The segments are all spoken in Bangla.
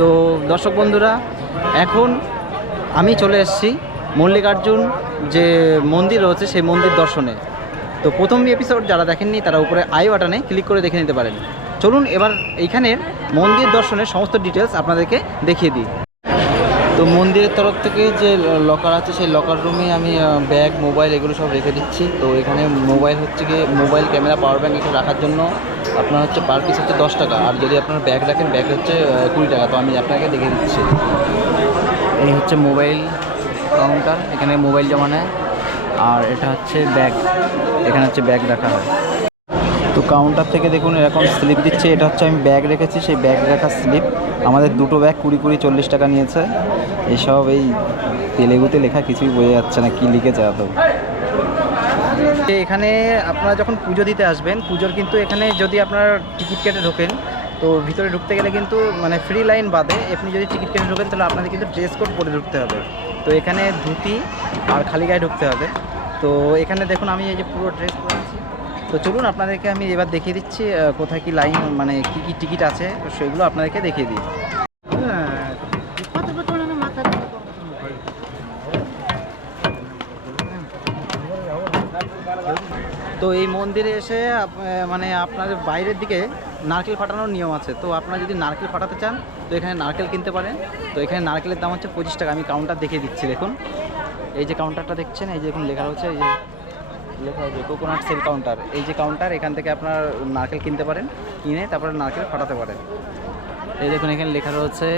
তো দর্শক বন্ধুরা, এখন আমি চলে এসেছি মল্লিকার্জুন যে মন্দির রয়েছে, সেই মন্দির দর্শনে। তো প্রথম এপিসোড যারা দেখেননি, তারা উপরে আই বাটনে ক্লিক করে দেখে নিতে পারেন। চলুন এবার এইখানের মন্দির দর্শনের সমস্ত ডিটেলস আপনাদেরকে দেখিয়ে দিই। তো মন্দিরের তরফ থেকে যে লকার আছে, সেই লকার রুমে আমি ব্যাগ মোবাইল এগুলো সব রেখে দিচ্ছি। তো এখানে মোবাইল হচ্ছে গিয়ে মোবাইল ক্যামেরা পাওয়ার ব্যাঙ্ক এখানে রাখার জন্য আপনার হচ্ছে পার পিস হচ্ছে দশ টাকা। আর যদি আপনার ব্যাগ রাখেন ব্যাগ হচ্ছে কুড়ি টাকা। তো আমি আপনাকে দেখে দিচ্ছি। এই হচ্ছে মোবাইল কাউন্টার এখানে মোবাইল জমা নেয়। আর এটা হচ্ছে ব্যাগ এখানে হচ্ছে ব্যাগ রাখা হয়। তো কাউন্টার থেকে দেখুন এরকম স্লিপ দিচ্ছে। এটা হচ্ছে আমি ব্যাগ রেখেছি, সেই ব্যাগ রাখার স্লিপ আমাদের দুটো ব্যাগ কুড়ি কুড়ি চল্লিশ টাকা নিয়েছে। এইসব এই তেলেগুতে লেখা কিছুই বোঝা যাচ্ছে না, কি লিখেছে এত। এখানে আপনারা যখন পুজো দিতে আসবেন, পুজোর কিন্তু এখানে যদি আপনার টিকিট কেটে ঢোকেন, তো ভিতরে ঢুকতে গেলে কিন্তু মানে ফ্রি লাইন বাদে আপনি যদি টিকিট কেটে ঢোকেন, তাহলে আপনাদের কিন্তু ড্রেস কোড পরে ঢুকতে হবে। তো এখানে ধুতি আর খালি গায়ে ঢুকতে হবে। তো এখানে দেখুন আমি এই যে পুরো ড্রেস পরেছি তো চলুন আপনাদেরকে আমি এবার দেখিয়ে দিচ্ছি কোথায় কি লাইন মানে কি কি টিকিট আছে, তো সেগুলো আপনাদেরকে দেখিয়ে দিই। তো এই মন্দিরে এসে মানে আপনাদের বাইরের দিকে নারকেল ফাটানোর নিয়ম আছে। তো আপনারা যদি নারকেল ফাটাতে চান, তো এখানে নারকেল কিনতে পারেন। তো এখানে নারকেলের দাম হচ্ছে পঁচিশ টাকা। আমি কাউন্টার দেখিয়ে দিচ্ছি, দেখুন। এই যে কাউন্টারটা দেখছেন, এই যে দেখুন লেখা হচ্ছে এই যে লেখা হয়েছে কোকোনাট সেল কাউন্টার এই যে কাউন্টার এখান থেকে আপনার নারকেল কিনতে পারেন, কিনে তারপরে নারকেল ফাটাতে পারেন। এই দেখুন, এখানে লেখা রয়েছে,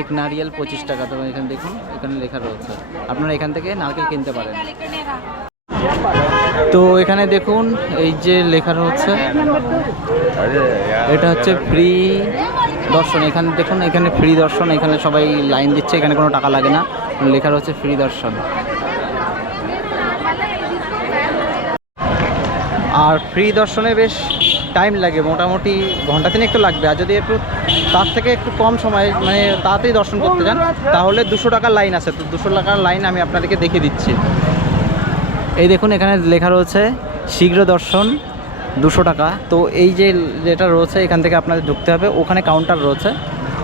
এক নারিয়েল পঁচিশ টাকা। তো এখানে দেখুন, এখানে লেখা রয়েছে। আপনারা এখান থেকে নারকেল কিনতে পারেন। তো এখানে দেখুন, এই যে লেখা রয়েছে, এটা হচ্ছে ফ্রি দর্শন। এখানে দেখুন, এখানে ফ্রি দর্শন। এখানে সবাই লাইন দিচ্ছে, এখানে কোনো টাকা লাগে না। লেখা রয়েছে ফ্রি দর্শন। আর ফ্রি দর্শনে বেশ টাইম লাগে, মোটামুটি ঘণ্টা তিনেক একটু লাগবে। আর যদি একটু তার থেকে একটু কম সময় মানে তাড়াতাড়ি দর্শন করতে চান তাহলে দুশো টাকার লাইন আছে। তো দুশো টাকার লাইন আমি আপনাদেরকে দেখিয়ে দিচ্ছি। এই দেখুন, এখানে লেখা রয়েছে, শীঘ্র দর্শন, দুশো টাকা। তো এই যে যেটা রয়েছে, এখান থেকে আপনাদের ঢুকতে হবে। ওখানে কাউন্টার রয়েছে।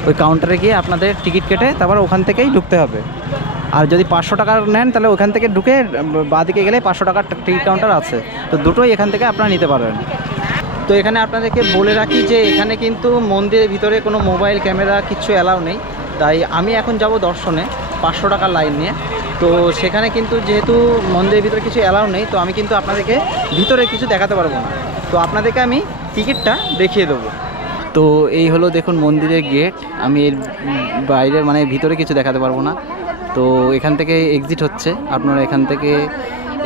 ওই কাউন্টারে গিয়ে আপনাদের টিকিট কেটে তারপর ওখান থেকেই ঢুকতে হবে। আর যদি পাঁচশো টাকার নেন, তাহলে ওখান থেকে ঢুকে, বাদিকে গেলে পাঁচশো টাকার টিকিট কাউন্টার আছে। তো দুটোই এখান থেকে আপনারা নিতে পারবেন। তো এখানে আপনাদেরকে বলে রাখি যে, এখানে কিন্তু মন্দিরের ভিতরে কোনো মোবাইল ক্যামেরা কিছু অ্যালাউ নেই। তাই আমি এখন যাব দর্শনে, পাঁচশো টাকার লাইন নিয়ে। তো সেখানে কিন্তু যেহেতু মন্দিরের ভিতরে কিছু অ্যালাউ নেই, তো আমি কিন্তু আপনাদেরকে ভিতরে কিছু দেখাতে পারব না। তো আপনাদেরকে আমি টিকিটটা দেখিয়ে দেবো। তো এই হলো দেখুন মন্দিরের গেট। আমি এর বাইরের মানে ভিতরে কিছু দেখাতে পারব না। তো এখান থেকে এক্সিট হচ্ছে। আপনারা এখান থেকে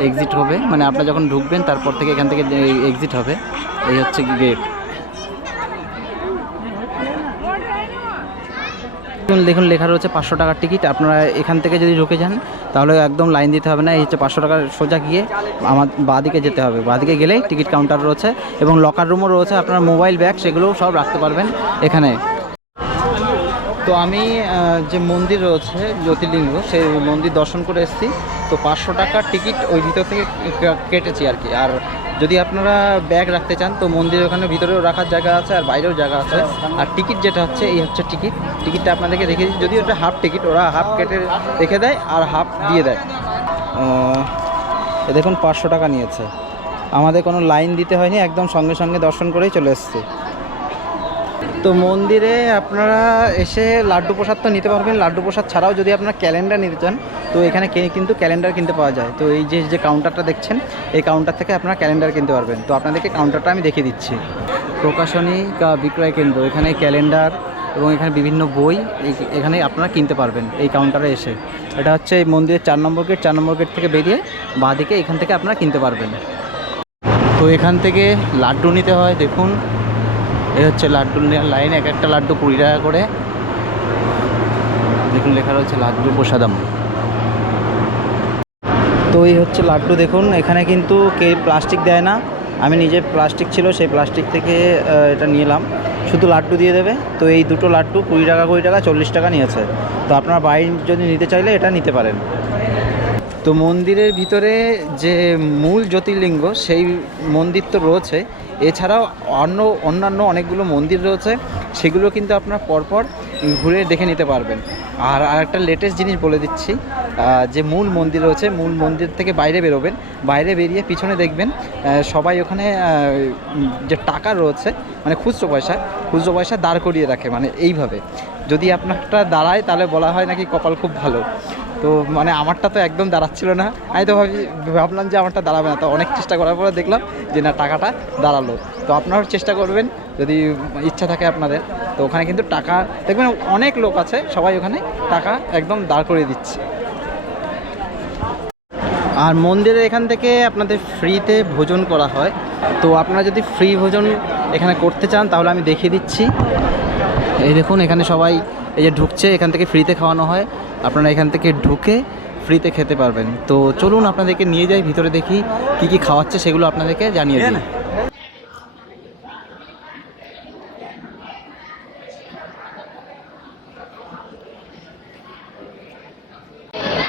এক্সিট হবে। মানে আপনারা যখন ঢুকবেন, তারপর থেকে এখান থেকে এক্সিট হবে। এই হচ্ছে গেট দেখুন লেখা রয়েছে পাঁচশো টাকার টিকিট আপনারা এখান থেকে যদি ঢুকে যান, তাহলে একদম লাইন দিতে হবে না। এই হচ্ছে পাঁচশো টাকার সোজা গিয়ে আমার বাঁদিকে যেতে হবে। বাঁদিকে গেলেই টিকিট কাউন্টার রয়েছে এবং লকার রুমও রয়েছে। আপনার মোবাইল ব্যাগ সেগুলোও সব রাখতে পারবেন এখানে। তো আমি যে মন্দির রয়েছে, জ্যোতির্লিঙ্গ, সেই মন্দির দর্শন করে এসেছি। তো পাঁচশো টাকার টিকিট ওই ভিতর থেকে কেটেছি আর কি। আর যদি আপনারা ব্যাগ রাখতে চান, তো মন্দিরের ওখানে ভিতরেও রাখার জায়গা আছে আর বাইরেও জায়গা আছে। আর টিকিট যেটা হচ্ছে, এই হচ্ছে টিকিট। টিকিটটা আপনাদেরকে দিচ্ছি। যদি ওটা হাফ টিকিট, ওরা হাফ কেটে রেখে দেয় আর হাফ দিয়ে দেয়। এ দেখুন, পাঁচশো টাকা নিয়েছে। আমাদের কোনো লাইন দিতে হয়নি, একদম সঙ্গে সঙ্গে দর্শন করেই চলে এসেছি। তো মন্দিরে আপনারা এসে লাড্ডু প্রসাদ তো নিতে পারবেন। লাড্ডু প্রসাদ ছাড়াও যদি আপনারা ক্যালেন্ডার নিতে চান, তো এখানে কিন্তু ক্যালেন্ডার কিনতে পাওয়া যায়। তো এই যে যে কাউন্টারটা দেখছেন, এই কাউন্টার থেকে আপনারা ক্যালেন্ডার কিনতে পারবেন। তো আপনাদেরকে কাউন্টারটা আমি দেখিয়ে দিচ্ছি। প্রকাশনী বিক্রয় কেন্দ্র, এখানে ক্যালেন্ডার এবং এখানে বিভিন্ন বই এখানে আপনারা কিনতে পারবেন এই কাউন্টারে এসে। এটা হচ্ছে এই মন্দিরের চার নম্বর গেট, চার নম্বর গেট থেকে বেরিয়ে বাঁদিকে এখান থেকে আপনারা কিনতে পারবেন। তো এখান থেকে লাড্ডু নিতে হয়, দেখুন। এই হচ্ছে লাড্ডু নেওয়ার লাইন, এক একটা লাড্ডু কুড়ি টাকা করে। দেখুন, লেখা রয়েছে লাড্ডু প্রসাদম তো এই হচ্ছে লাড্ডু, দেখুন, এখানে কিন্তু কে প্লাস্টিক দেয় না। আমি নিজে প্লাস্টিক ছিল, সেই প্লাস্টিক থেকে এটা নিলাম। শুধু লাড্ডু দিয়ে দেবে। তো এই দুটো লাড্ডু কুড়ি টাকা কুড়ি টাকা, চল্লিশ টাকা নিয়েছে। তো আপনার বাইরে যদি নিতে চাইলে এটা নিতে পারেন। তো মন্দিরের ভিতরে যে মূল জ্যোতির্লিঙ্গ, সেই মন্দির তো রয়েছে। এছাড়াও অন্য, অন্যান্য অনেকগুলো মন্দির রয়েছে, সেগুলো কিন্তু আপনার পরপর ঘুরে দেখে নিতে পারবেন। আর আরেকটা লেটেস্ট জিনিস বলে দিচ্ছি যে মূল মন্দির রয়েছে, মূল মন্দির থেকে বাইরে বেরোবেন, বাইরে বেরিয়ে পিছনে দেখবেন সবাই ওখানে যে টাকা রয়েছে মানে খুচরো পয়সা খুচরো পয়সা দাঁড় করিয়ে রাখে মানে এইভাবে। যদি আপনারটা দাঁড়ায়, তাহলে বলা হয় নাকি কপাল খুব ভালো। তো মানে আমারটা তো একদম দাঁড়াচ্ছিল না। আমি তো ভাবি ভাবলাম যে আমারটা দাঁড়াবে না। তো অনেক চেষ্টা করার পরে দেখলাম যে না, টাকাটা দাঁড়াল। তো আপনারাও চেষ্টা করবেন, যদি ইচ্ছা থাকে আপনাদের। তো ওখানে কিন্তু টাকা, দেখবেন অনেক লোক আছে, সবাই ওখানে টাকা একদম দাঁড় করিয়ে দিচ্ছে। আর মন্দিরের এখান থেকে আপনাদের ফ্রিতে ভোজন করা হয়। তো আপনারা যদি ফ্রি ভোজন এখানে করতে চান, তাহলে আমি দেখিয়ে দিচ্ছি। এই দেখুন, এখানে সবাই এই যে ঢুকছে, এখান থেকে ফ্রিতে খাওয়ানো হয়। আপনারা এখান থেকে ঢুকে ফ্রিতে খেতে পারবেন। তো চলুন আপনাদেরকে নিয়ে যাই, ভিতরে দেখি কি কি খাওয়াচ্ছে সেগুলো আপনাদেরকে জানিয়ে দিই।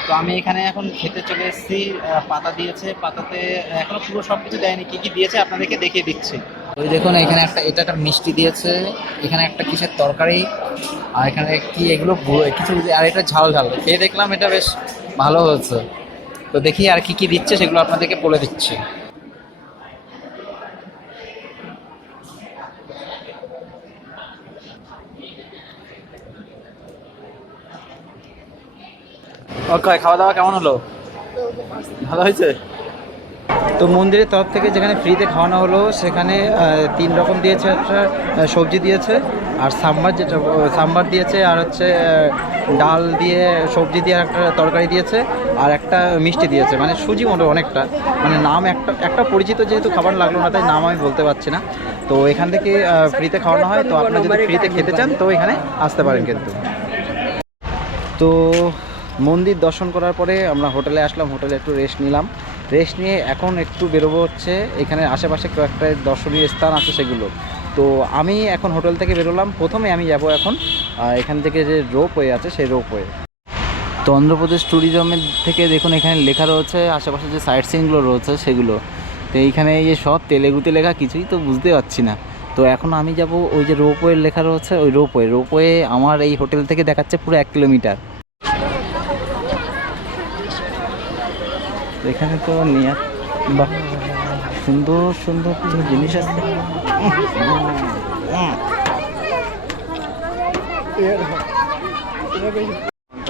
তো আমি এখানে এখন খেতে চলে এসেছি পাতা দিয়েছে, পাতাতে এখনও পুরো সব কিছু দেয়নি, কি কি দিয়েছে আপনাদেরকে দেখিয়ে দিচ্ছি। ওই দেখুন এখানে একটা এটা একটা মিষ্টি দিয়েছে এখানে একটা কিসের তরকারি আর এখানে কি এগুলো কিছু আর এটা ঝাল ঝাল। খেয়ে দেখলাম এটা বেশ ভালো হয়েছে। তো দেখি আর কি কি দিচ্ছে সেগুলো আপনাদেরকে বলে দিচ্ছি। ওকে খাওয়া দাওয়া কেমন হলো? ভালো হয়েছে? তো মন্দিরের তরফ থেকে যেখানে ফ্রিতে খাওয়ানো হলো, সেখানে তিন রকম দিয়েছে একটা সবজি দিয়েছে, আর সাম্বার যেটা, সাম্বার দিয়েছে, আর হচ্ছে ডাল দিয়ে সবজি দিয়ে একটা তরকারি দিয়েছে, আর একটা মিষ্টি দিয়েছে। মানে সুজি মতো অনেকটা। মানে নাম একটা একটা পরিচিত যেহেতু খাবার লাগল না, তাই নাম আমি বলতে পারছি না। তো এখান থেকে ফ্রিতে খাওয়ানো হয়, তো আপনারা যদি ফ্রিতে খেতে চান, তো এখানে আসতে পারেন কিন্তু। তো মন্দির দর্শন করার পরে আমরা হোটেলে আসলাম, হোটেলে একটু রেস্ট নিলাম। রেস্ট নিয়ে এখন একটু বেরোবো হচ্ছে। এখানে আশেপাশে কয়েকটা দর্শনীয় স্থান আছে সেগুলো। তো আমি এখন হোটেল থেকে বেরোলাম। প্রথমে আমি যাব এখন এখান থেকে যে রোপ রোপওয়ে আছে সেই রোপ রোপওয়ে। তো অন্ধ্রপ্রদেশ ট্যুরিজমের থেকে দেখুন এখানে লেখা রয়েছে, আশেপাশে যে সাইট সিনগুলো রয়েছে সেগুলো। তো এইখানে এই যে সব তেলেগুতে লেখা, কিছুই তো বুঝতে পারছি না। তো এখন আমি যাব, ওই যে রোপওয়ে লেখা রয়েছে, ওই রোপওয়ে। রোপওয়ে আমার এই হোটেল থেকে দেখাচ্ছে পুরো এক কিলোমিটার। এখানে তো নিয়ে বাহ, সুন্দর সুন্দর কিছু জিনিস আছে।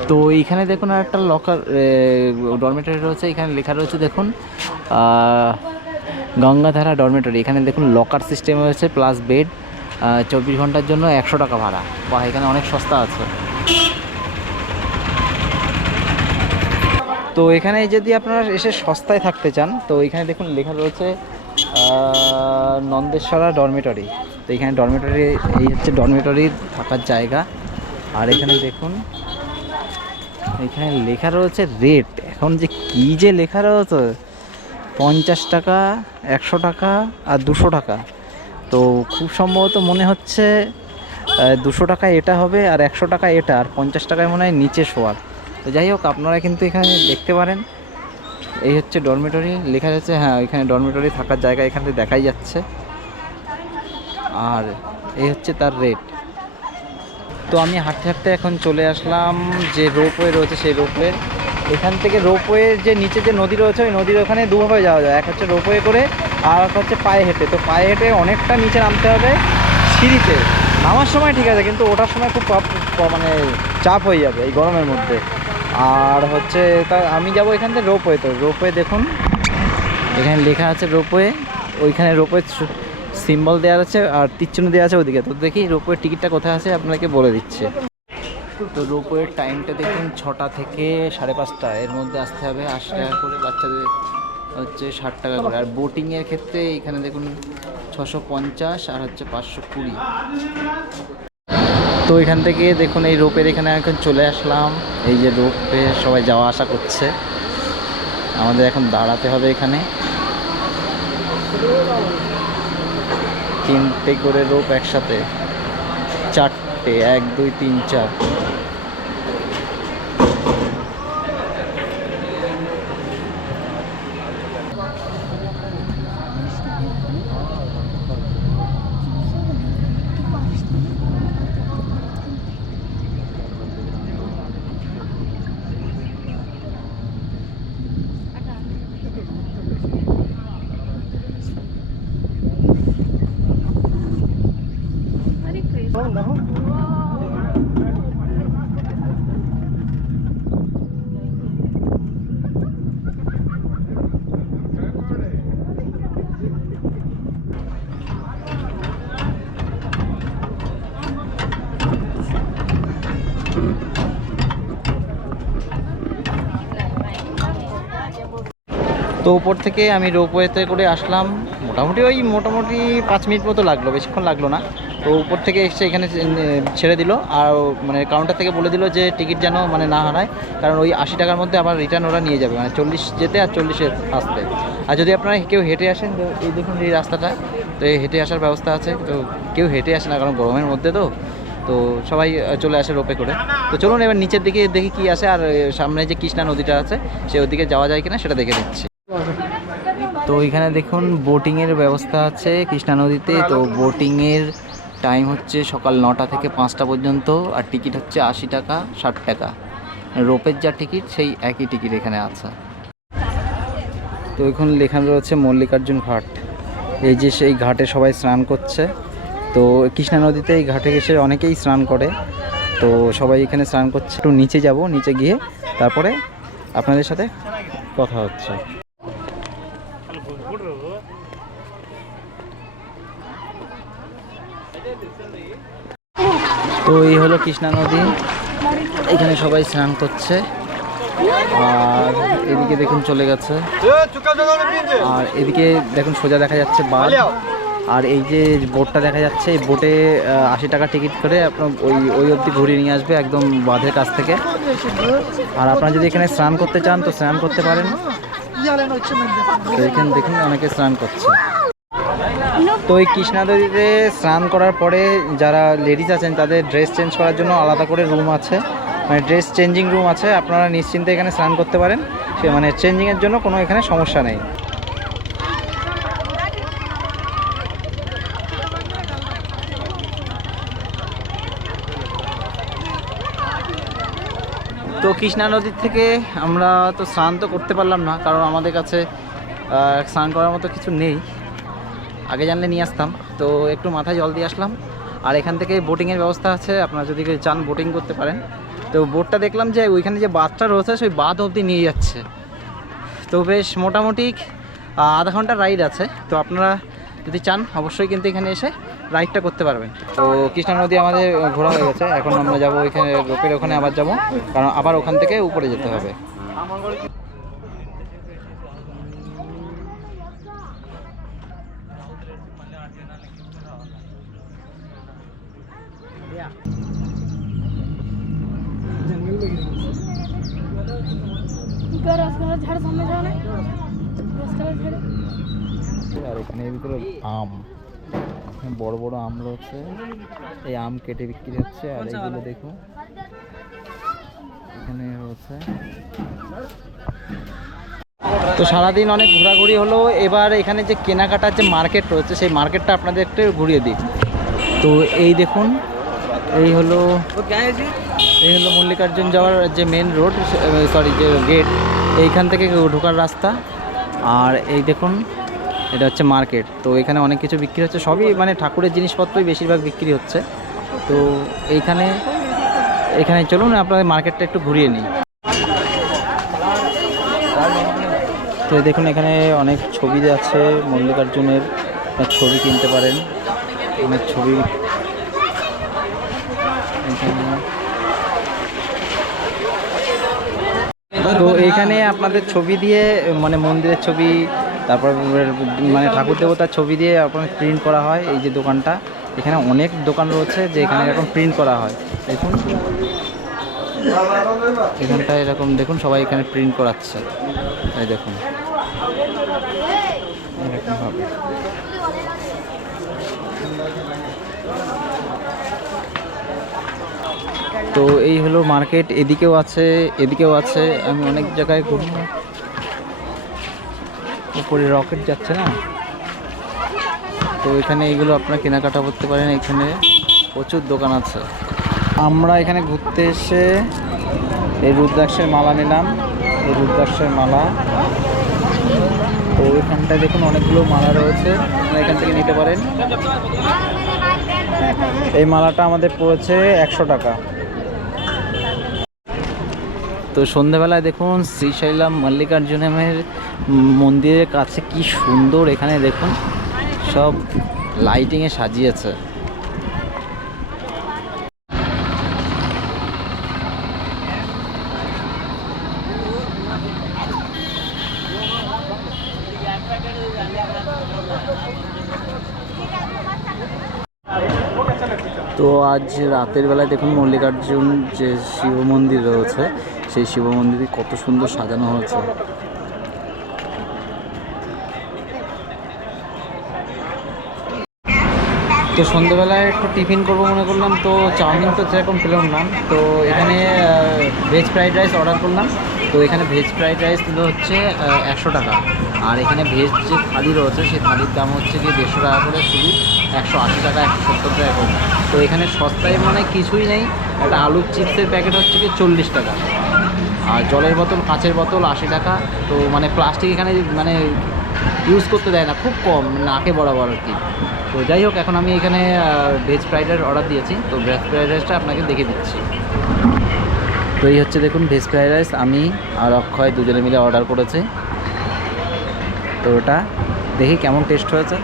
তো এইখানে দেখুন আর একটা লকার ডরমেটরি রয়েছে, এখানে লেখা রয়েছে দেখুন গঙ্গাধারা ডরমেটরি এখানে দেখুন লকার সিস্টেম রয়েছে প্লাস বেড চব্বিশ ঘণ্টার জন্য একশো টাকা ভাড়া। বা এখানে অনেক সস্তা আছে। তো এখানে যদি আপনারা এসে সস্তায় থাকতে চান, তো এখানে দেখুন লেখা রয়েছে নন্দেশ্বরা ডরমেটরি তো এখানে ডরমেটরি এই হচ্ছে ডরমেটরির থাকার জায়গা। আর এখানে দেখুন, এখানে লেখা রয়েছে রেট এখন যে কি যে লেখা রয়েছে, পঞ্চাশ টাকা, একশো টাকা আর দুশো টাকা। তো খুব সম্ভবত মনে হচ্ছে দুশো টাকা এটা হবে আর একশো টাকা এটা, আর পঞ্চাশ টাকায় মনে হয় নিচে শোয়ার। তো যাই হোক, আপনারা কিন্তু এখানে দেখতে পারেন। এই হচ্ছে ডরমেটরি লেখা যাচ্ছে হ্যাঁ এখানে ডরমেটরি থাকার জায়গা এখান দেখাই যাচ্ছে। আর এই হচ্ছে তার রেট তো আমি হাঁটতে হাঁটতে এখন চলে আসলাম যে রোপওয়ে রয়েছে সেই রোপওয়ে এখান থেকে রোপওয়ের যে নিচে যে নদী রয়েছে, ওই নদীর ওখানে দুভাবে যাওয়া যায়। এক হচ্ছে রোপওয়ে করে, আর এক হচ্ছে পায়ে হেঁটে। তো পায়ে হেঁটে অনেকটা নিচে নামতে হবে সিঁড়িতে। নামার সময় ঠিক আছে, কিন্তু ওঠার সময় খুব মানে চাপ হয়ে যাবে এই গরমের মধ্যে। আর হচ্ছে তা, আমি যাব এখান থেকে রোপওয়ে তো। রোপওয়ে দেখুন। এখানে লেখা আছে রোপওয়ে। ওইখানে রোপওয়ে সিম্বল দেওয়া আছে আর তীরচিহ্ন দেওয়া আছে ওদিকে তো দেখি রোপওয়ের টিকিটটা কোথায় আছে, আপনাকে বলে দিচ্ছে। তো রোপওয়ের টাইমটা দেখুন ছটা থেকে সাড়ে পাঁচটা। এর মধ্যে আসতে হবে আশি টাকা করে, বাচ্চাদের হচ্ছে ষাট টাকা করে। আর বোটিংয়ের ক্ষেত্রে এখানে দেখুন ছশো পঞ্চাশ আর হচ্ছে পাঁচশো কুড়ি। তো এখান থেকে দেখুন, এই রোপের এখানে এখন চলে আসলাম। এই যে রোপে সবাই যাওয়া আসা করছে। আমাদের এখন দাঁড়াতে হবে এখানে। তিনটে করে রোপ একসাথে। চারটে, এক, দুই, তিন, চার। তো উপর থেকে আমি রোপওয়েতে করে আসলাম। মোটামুটি ওই মোটামুটি পাঁচ মিনিট মতো লাগল, বেশিক্ষণ লাগল না। তো উপর থেকে এসে এখানে ছেড়ে দিল। আর মানে কাউন্টার থেকে বলে দিল যে টিকিট যেন মানে না হারায়। কারণ ওই আশি টাকার মধ্যে আবার রিটার্ন ওরা নিয়ে যাবে মানে চল্লিশ যেতে আর চল্লিশে আসতে। আর যদি আপনারা কেউ হেঁটে আসেন, তো এই দেখুন এই রাস্তাটা, তো হেঁটে আসার ব্যবস্থা আছে। তো কেউ হেঁটে আসে না, কারণ গরমের মধ্যে তো। তো সবাই চলে আসে রোপে করে। তো চলুন এবার নিচের দিকে দেখি কি আছে আর সামনে যে কৃষ্ণা নদীটা আছে, সে ওদিকে যাওয়া যায় কিনা, সেটা দেখে দিচ্ছি তো এখানে দেখুন, বোটিংয়ের ব্যবস্থা আছে কৃষ্ণা নদীতে। তো বোটিংয়ের টাইম হচ্ছে সকাল নটা থেকে পাঁচটা পর্যন্ত, আর টিকিট হচ্ছে আশি টাকা, ষাট টাকা। রোপের যা টিকিট সেই একই টিকিট এখানে আছে। তো এখন লেখানো রয়েছে মল্লিকার্জুন ঘাট। এই যে সেই ঘাটে সবাই স্নান করছে। তো কৃষ্ণা নদীতে এই ঘাটে এসে অনেকেই স্নান করে। তো সবাই এখানে স্নান করছে। একটু নিচে যাব, নিচে গিয়ে তারপরে আপনাদের সাথে কথা হচ্ছে। তো এই হলো কৃষ্ণা নদী। এখানে সবাই স্নান করছে। আর এদিকে দেখুন চলে গেছে। আর এদিকে দেখুন সোজা দেখা যাচ্ছে বাঁধ আর এই যে বোটটা দেখা যাচ্ছে এই বোটে আশি টাকা টিকিট করে আপনার ওই ওই অবধি ঘুরিয়ে নিয়ে আসবে একদম বাঁধের কাছ থেকে। আর আপনারা যদি এখানে স্নান করতে চান তো স্নান করতে পারেন। এখানে দেখুন অনেকে স্নান করছে। তো এই কৃষ্ণা নদীতে স্নান করার পরে যারা লেডিস আছেন, তাদের ড্রেস চেঞ্জ করার জন্য আলাদা করে রুম আছে। মানে ড্রেস চেঞ্জিং রুম আছে। আপনারা নিশ্চিন্তে এখানে স্নান করতে পারেন। সে মানে চেঞ্জিংয়ের জন্য কোনো এখানে সমস্যা নেই। তো কৃষ্ণা নদীর থেকে আমরা তো স্নান তো করতে পারলাম না, কারণ আমাদের কাছে স্নান করার মতো কিছু নেই। আগে জানলে নিয়ে আসতাম। তো একটু মাথায় জল দিয়ে আসলাম। আর এখান থেকে বোটিংয়ের ব্যবস্থা আছে, আপনারা যদি চান বোটিং করতে পারেন। তো বোটটা দেখলাম যে ওইখানে যে বাঁধটা রয়েছে, সেই বাঁধ অবধি নিয়ে যাচ্ছে। তো বেশ মোটামুটি আধা ঘণ্টা রাইড আছে। তো আপনারা যদি চান, অবশ্যই কিন্তু এখানে এসে রাইডটা করতে পারবেন। তো কৃষ্ণা নদী আমাদের ঘোরা হয়ে গেছে, এখন আমরা যাব ওইখানে রোপের ওখানে আবার যাব, কারণ আবার ওখান থেকে উপরে যেতে হবে। আর এখানে ভিতরে আম। এখানে বড় বড় আম রয়েছে। এই আম কেটে বিক্রি হচ্ছে আর এইগুলো দেখুন। এখানে রয়েছে। তো সারাদিন অনেক ঘোরাঘুরি হলো। এবার এখানে যে কেনাকাটার যে মার্কেট রয়েছে সেই মার্কেটটা আপনাদের একটু ঘুরিয়ে দিই। তো এই দেখুন এই হলো এই হলো মল্লিকার্জুন যাওয়ার যে মেন রোড সরি যে গেট এইখান থেকে ঢোকার রাস্তা। আর এই দেখুন এটা হচ্ছে মার্কেট। তো এখানে অনেক কিছু বিক্রি হচ্ছে। সবই মানে ঠাকুরের জিনিসপত্রই বেশিরভাগ বিক্রি হচ্ছে। তো এইখানে, এখানে চলুন, আপনাদের মার্কেটটা একটু ঘুরিয়ে নিই। তো দেখুন, এখানে অনেক ছবি আছে। মল্লিকার্জুনের ছবি কিনতে পারেন। অনেক ছবি। তো এখানে আপনাদের ছবি দিয়ে মানে মন্দিরের ছবি তারপর মানে ঠাকুর দেবতার ছবি দিয়ে আপনার প্রিন্ট করা হয় এই যে দোকানটা। এখানে অনেক দোকান রয়েছে যে এখানে এরকম প্রিন্ট করা হয়। দেখুন। এখানটা এরকম দেখুন, সবাই এখানে প্রিন্ট করাচ্ছে। এই দেখুন। তো এই হলো মার্কেট এদিকেও আছে এদিকেও আছে। আমি অনেক জায়গায় ঘুরি উপরে রকেট যাচ্ছে না? তো এখানে এইগুলো আপনারা কেনাকাটা করতে পারেন। এখানে প্রচুর দোকান আছে। আমরা এখানে ঘুরতে এসে এই রুদ্রাক্ষের মালা নিলাম। এই রুদ্রাক্ষের মালা। তো এখানটায় দেখুন অনেকগুলো মালা রয়েছে। আপনারা এখান থেকে নিতে পারেন। এই মালাটা আমাদের পড়েছে একশো টাকা। তো সন্ধেবেলায় দেখুন শ্রীশৈলাম মল্লিকার্জুনের মন্দিরের কাছে কি সুন্দর এখানে দেখুন। সব লাইটিংয়ে সাজিয়েছে। তো আজ রাতের বেলায় দেখুন মল্লিকার্জুন যে শিব মন্দির রয়েছে, সেই শিব মন্দিরটি কত সুন্দর সাজানো হয়েছে। তো সন্ধ্যেবেলায় একটু টিফিন করব মনে করলাম, তো চাউমিন তো সেরকম পেলাম না। তো এখানে ভেজ ফ্রাইড রাইস অর্ডার করলাম। তো এখানে ভেজ ফ্রাইড রাইস দিল হচ্ছে একশো টাকা। আর এখানে ভেজ যে থালি রয়েছে, সেই থালির দাম হচ্ছে কি দেড়শো টাকা করে, শুধু একশো আশি টাকা, একশো সত্তর টাকা করে। তো এখানে সস্তায় মানে কিছুই নেই। একটা আলুর চিপসের প্যাকেট হচ্ছে কি চল্লিশ টাকা। আর জলের বোতল, কাঁচের বোতল আশি টাকা। তো মানে প্লাস্টিক এখানে মানে ইউজ করতে দেয় না, খুব কম, নাকে বরাবর আর কি। তো যাই হোক, এখন আমি এখানে ভেজ ফ্রাইড রাইস অর্ডার দিয়েছি, তো ভেজ ফ্রাইড রাইসটা আপনাকে দেখে দিচ্ছি। তো এই হচ্ছে দেখুন ভেজ ফ্রাইড রাইস আমি আর অক্ষয় দুজনে মিলে অর্ডার করেছি। তো ওটা দেখি কেমন টেস্ট হয়েছে।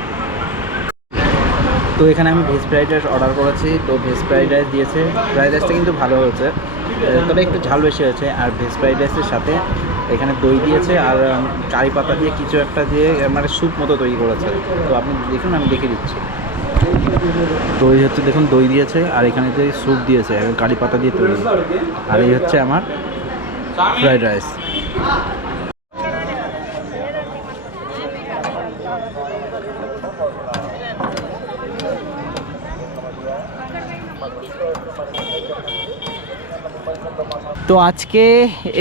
তো এখানে আমি ভেজ ফ্রাইড রাইস অর্ডার করেছি, তো ভেজ ফ্রাইড রাইস দিয়েছে। ফ্রাইড রাইসটা কিন্তু ভালো হয়েছে তবে একটু ঝাল বেশি হয়েছে, আর ভেজ ফ্রাইড রাইসের সাথে এখানে দই দিয়েছে আর কারি পাতা দিয়ে কিছু একটা দিয়ে মানে স্যুপ মতো তৈরি করেছে। তো আপনি দেখুন, আমি দেখে দিচ্ছি। দই হচ্ছে, দেখুন, দই দিয়েছে আর এখানে যে স্যুপ দিয়েছে, কারি পাতা দিয়ে তৈরি। আর এই হচ্ছে আমার ফ্রাইড রাইস তো আজকে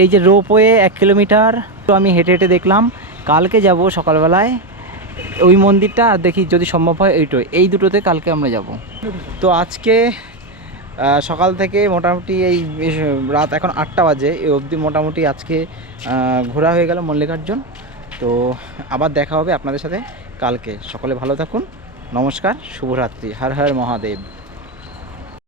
এই যে রোপওয়ে এক কিলোমিটার তো আমি হেঁটে হেঁটে দেখলাম, কালকে যাব সকালবেলায় ওই মন্দিরটা, আর দেখি যদি সম্ভব হয় এইটো, এই দুটোতে কালকে আমরা যাব। তো আজকে সকাল থেকে মোটামুটি এই রাত এখন আটটা বাজে এই অবধি মোটামুটি আজকে ঘোরা হয়ে গেল মল্লিকার্জুন। তো আবার দেখা হবে আপনাদের সাথে কালকে। সকলে ভালো থাকুন, নমস্কার, শুভরাত্রি, হর হর মহাদেব।